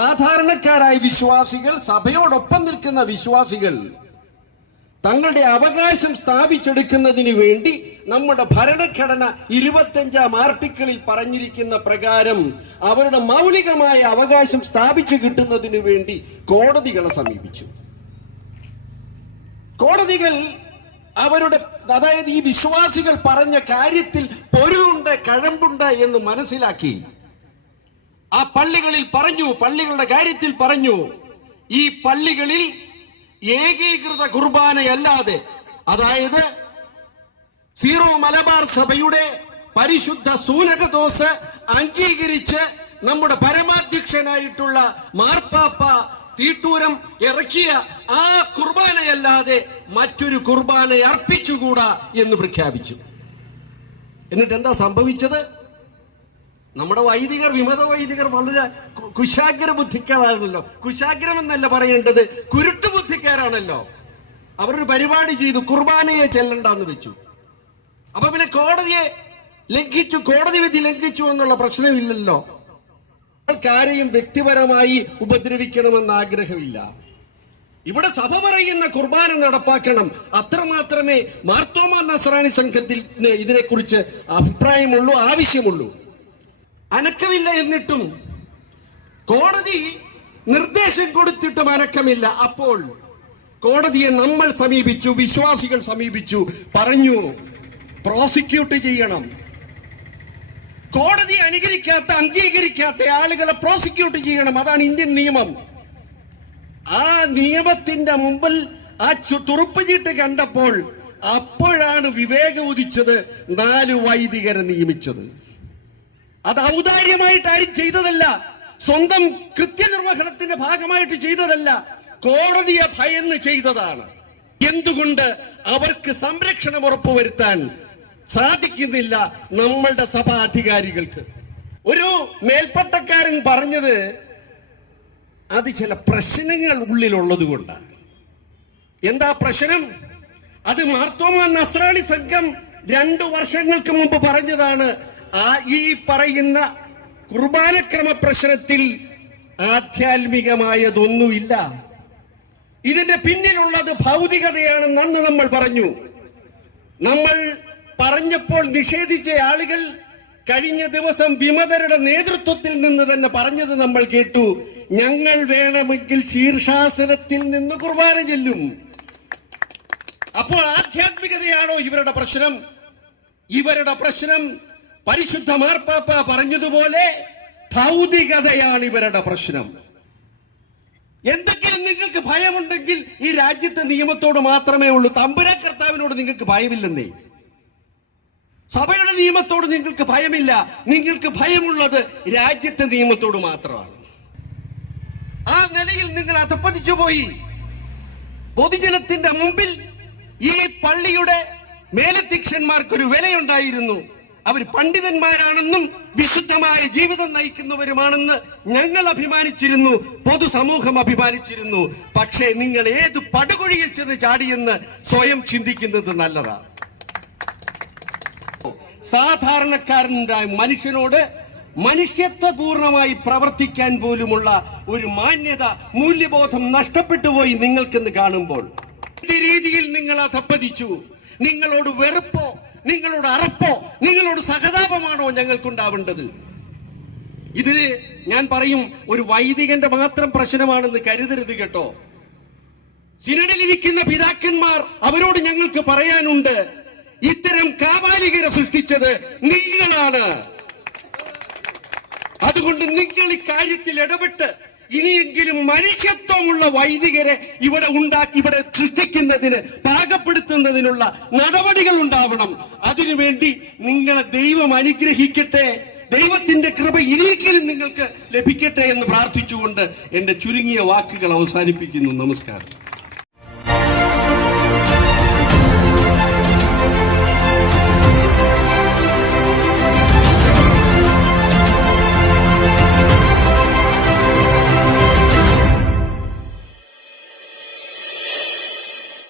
സാധാരണക്കാരായ വിശ്വാസികൾ സഭയോടൊപ്പം നിൽക്കുന്ന വിശ്വാസികൾ തങ്ങളുടെ അവകാശം സ്ഥാപിച്ചെടുക്കുന്നതിന് വേണ്ടി നമ്മുടെ ഭരണഘടന ഇരുപത്തഞ്ചാം ആർട്ടിക്കിളിൽ പറഞ്ഞിരിക്കുന്ന പ്രകാരം അവരുടെ മൗലികമായ അവകാശം സ്ഥാപിച്ചു കിട്ടുന്നതിന് വേണ്ടി കോടതികളെ സമീപിച്ചു. കോടതികൾ അവരുടെ അതായത് ഈ വിശ്വാസികൾ പറഞ്ഞ കാര്യത്തിൽ പൊരുണ്ട് കഴമ്പുണ്ട് എന്ന് മനസ്സിലാക്കി ആ പള്ളികളിൽ പറഞ്ഞു പള്ളികളുടെ കാര്യത്തിൽ പറഞ്ഞു ഈ പള്ളികളിൽ ഏകീകൃത കുർബാനയല്ലാതെ അതായത് സീറോ മലബാർ സഭയുടെ പരിശുദ്ധ സൂനകദോസ് അംഗീകരിച്ച് നമ്മുടെ പരമാധ്യക്ഷനായിട്ടുള്ള മാർപ്പാപ്പ തീട്ടൂരം ഇറക്കിയ ആ കുർബാനയല്ലാതെ മറ്റൊരു കുർബാന അർപ്പിച്ചുകൂടാ എന്ന് പ്രഖ്യാപിച്ചു. എന്നിട്ട് എന്താ സംഭവിച്ചത്? നമ്മുടെ വൈദികർ വിമത വൈദികർ വളരെ കുശാഗ്ര ബുദ്ധിക്കാരാണല്ലോ. കുശാഗ്രം എന്നല്ല പറയേണ്ടത് കുരുട്ടു ബുദ്ധിക്കാരാണല്ലോ. അവരൊരു പരിപാടി ചെയ്തു കുർബാനയെ ചെല്ലണ്ടെന്ന് വെച്ചു. അപ്പൊ പിന്നെ കോടതിയെ ലംഘിച്ചു കോടതി വിധി ലംഘിച്ചു എന്നുള്ള പ്രശ്നമില്ലല്ലോ. ആരെയും വ്യക്തിപരമായി ഉപദ്രവിക്കണമെന്ന് ആഗ്രഹമില്ല. ഇവിടെ സഭ പറയുന്ന കുർബാന നടപ്പാക്കണം. അത്രമാത്രമേ മാർത്തോമ നസറാണി സംഘത്തിന് ഇതിനെക്കുറിച്ച് അഭിപ്രായമുള്ളൂ ആവശ്യമുള്ളൂ. അനക്കമില്ല എന്നിട്ടും കോടതി നിർദ്ദേശം കൊടുത്തിട്ടും അനക്കമില്ല. അപ്പോൾ കോടതിയെ നമ്മൾ സമീപിച്ചു വിശ്വാസികൾ സമീപിച്ചു പറഞ്ഞു പ്രോസിക്യൂട്ട് ചെയ്യണം. കോടതി അനുകരിക്കാത്ത അംഗീകരിക്കാത്ത ആളുകളെ പ്രോസിക്യൂട്ട് ചെയ്യണം. അതാണ് ഇന്ത്യൻ നിയമം. ആ നിയമത്തിന്റെ മുമ്പിൽ ആ തുറുപ്പ് ചീട്ട് കണ്ടപ്പോൾ അപ്പോഴാണ് വിവേകം ഉദിച്ചത് നാല് വൈദികരെ നിയമിച്ചത്. അത് ഔദാര്യമായിട്ട് ആരും ചെയ്തതല്ല. സ്വന്തം കൃത്യനിർവഹണത്തിന്റെ ഭാഗമായിട്ട് ചെയ്തതല്ല. കോടതിയെ ഭയന്ന് ചെയ്തതാണ്. എന്തുകൊണ്ട് അവർക്ക് സംരക്ഷണം ഉറപ്പുവരുത്താൻ സാധിക്കുന്നില്ല നമ്മളുടെ സഭാധികാരികൾക്ക്. ഒരു മേൽപ്പട്ടക്കാരൻ പറഞ്ഞത് അത് ചില പ്രശ്നങ്ങൾ ഉള്ളിലുള്ളത് കൊണ്ടാണ്. എന്താ പ്രശ്നം? അത് മാർത്തോമ നസ്രാണി സംഘം രണ്ടു വർഷങ്ങൾക്ക് മുമ്പ് പറഞ്ഞതാണ് ആ ഈ പറയുന്ന കുർബാനക്രമ പ്രശ്നത്തിൽ ആധ്യാത്മികമായതൊന്നുമില്ല. ഇതിന്റെ പിന്നിലുള്ളത് ഭൗതികതയാണെന്ന് നമ്മൾ പറഞ്ഞു. നമ്മൾ പറഞ്ഞപ്പോൾ നിഷേധിച്ച ആളുകൾ കഴിഞ്ഞ ദിവസം വിമതരുടെ നേതൃത്വത്തിൽ നിന്ന് തന്നെ പറഞ്ഞത് നമ്മൾ കേട്ടു. ഞങ്ങൾ വേണമെങ്കിൽ ശീർഷാസനത്തിൽ നിന്ന് കുർബാന ചെല്ലും. അപ്പോൾ ആധ്യാത്മികതയാണോ ഇവരുടെ പ്രശ്നം? ഇവരുടെ പ്രശ്നം പരിശുദ്ധ മാർപ്പാപ്പ പറഞ്ഞതുപോലെ ഭൗതികതയാണ് ഇവരുടെ പ്രശ്നം. എന്തെങ്കിലും നിങ്ങൾക്ക് ഭയമുണ്ടെങ്കിൽ ഈ രാജ്യത്തെ നിയമത്തോട് മാത്രമേ ഉള്ളൂ. തമ്പുരാ കർത്താവിനോട് നിങ്ങൾക്ക് ഭയമില്ലെന്നേ. സഭയുടെ നിയമത്തോട് നിങ്ങൾക്ക് ഭയമില്ല. നിങ്ങൾക്ക് ഭയമുള്ളത് രാജ്യത്തെ നിയമത്തോട് മാത്രമാണ്. ആ നിലയിൽ നിങ്ങൾ അധപ്പതിച്ചു പോയി. പൊതുജനത്തിന്റെ മുമ്പിൽ ഈ പള്ളിയുടെ മേലധ്യക്ഷന്മാർക്കൊരു വിലയുണ്ടായിരുന്നു. അവർ പണ്ഡിതന്മാരാണെന്നും വിശുദ്ധമായ ജീവിതം നയിക്കുന്നവരുമാണെന്ന് ഞങ്ങൾ അഭിമാനിച്ചിരുന്നു പൊതുസമൂഹം അഭിമാനിച്ചിരുന്നു. പക്ഷേ നിങ്ങൾ ഏത് പടുകുഴിയിൽ ചെന്ന് ചാടിയെന്ന് സ്വയം ചിന്തിക്കുന്നത് നല്ലതാണ്. സാധാരണക്കാരനായ മനുഷ്യനോട് മനുഷ്യത്വപൂർണമായി പ്രവർത്തിക്കാൻ പോലുമുള്ള ഒരു മാന്യത മൂല്യബോധം നഷ്ടപ്പെട്ടു പോയി നിങ്ങൾക്കെന്ന് കാണുമ്പോൾ. രീതിയിൽ നിങ്ങൾ അധപ്പതിച്ചു നിങ്ങളോട് വെറുപ്പോ നിങ്ങളോട് അറപ്പോ നിങ്ങളുടെ സഹതാപമാണോ ഞങ്ങൾക്കുണ്ടാവേണ്ടത്? ഇതിന് ഞാൻ പറയും ഒരു വൈദികന്റെ മാത്രം പ്രശ്നമാണെന്ന് കരുതരുത് കേട്ടോ. സിനഡിലിരിക്കുന്ന പിതാക്കന്മാർ അവരോട് ഞങ്ങൾക്ക് പറയാനുണ്ട് ഇത്തരം കാബാലികരെ സൃഷ്ടിച്ചത് നിങ്ങളാണ്. അതുകൊണ്ട് നിങ്ങൾ ഇക്കാര്യത്തിൽ ഇടപെട്ട് ഇനിയെങ്കിലും മനുഷ്യത്വമുള്ള വൈദികരെ ഇവിടെ ഉണ്ടാക്കി ഇവിടെ സൃഷ്ടിക്കുന്നതിന് പാകപ്പെടുത്തുന്നതിനുള്ള നടപടികൾ ഉണ്ടാവണം. അതിനുവേണ്ടി നിങ്ങളെ ദൈവം അനുഗ്രഹിക്കട്ടെ. ദൈവത്തിന്റെ കൃപ ഇനിയെങ്കിലും നിങ്ങൾക്ക് ലഭിക്കട്ടെ എന്ന് പ്രാർത്ഥിച്ചുകൊണ്ട് എന്റെ ചുരുങ്ങിയ വാക്കുകൾ അവസാനിപ്പിക്കുന്നു. നമസ്കാരം.